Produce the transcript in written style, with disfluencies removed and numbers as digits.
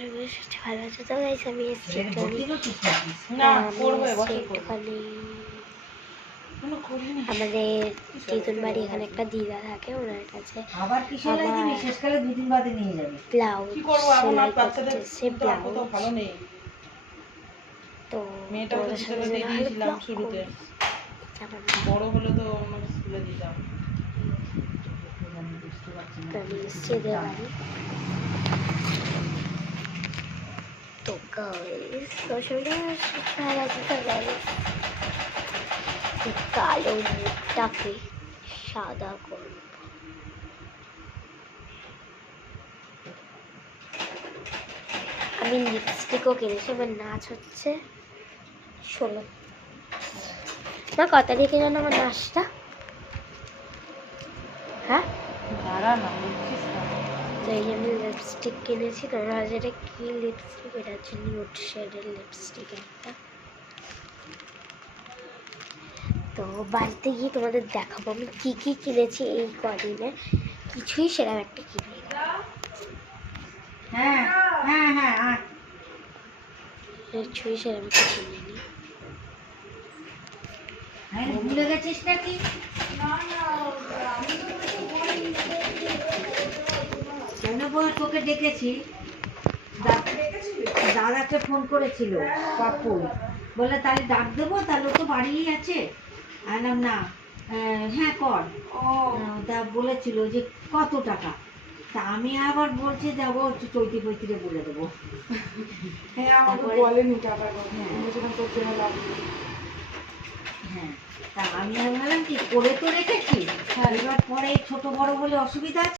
ভালো আছো তো গাইস? আমি এসেছি একটুখানি আমাদের দিদুন বাড়ি, এখানে একটা দিদা থাকে, ওনার কাছে ব্লাউজ সেলাই করতে এসছে। ব্লাউজ তো তোমাদের সাথে শুরুতে বড় হলে তো আমরা স্কুলে দিতাম। আমি এসেছি এদের বাড়ি। তো গাইস কালো মুখটাকে সাদা করব। আমি লিপস্টিকও কিনেছি। আমার নাচ হচ্ছে 16 না, কত তারিখে জানো আমার নাচটা? হ্যাঁ দাঁড়া না, বলছিস না। তো এই জন্য লিপস্টিক কিনেছি। তোমরা এটা কি লিপস্টিক? এটা হচ্ছে নিউড শেডের লিপস্টিক একটা। তো বাড়িতে গিয়ে তোমাদের দেখাবো আমি কি কি কিনেছি এই কদিনে। কিছুই সেরকম একটা কিনে। হ্যাঁ হ্যাঁ হ্যাঁ, কিছুই সেরকম একটা কিনিনি। ভুলে গেছিস নাকি? কেন বল, তোকে ডেকেছি। দাদাকে ফোন করেছিল পাপু, বলে তাহলে ডাক দেবো, তাহলে তো বাড়িই আছে। আলাম না, হ্যাঁ কর। তা বলেছিল যে কত টাকা। তা আমি আবার বলছি যাবো চৈতি পৈতিরে বলে দেবো। হ্যাঁ আমাকে বলেনি টাকার কথা। হ্যাঁ, তা আমি আর ভাবলাম কি করে তো রেখেছি, এবার পরে ছোট বড় বলে অসুবিধা আছে।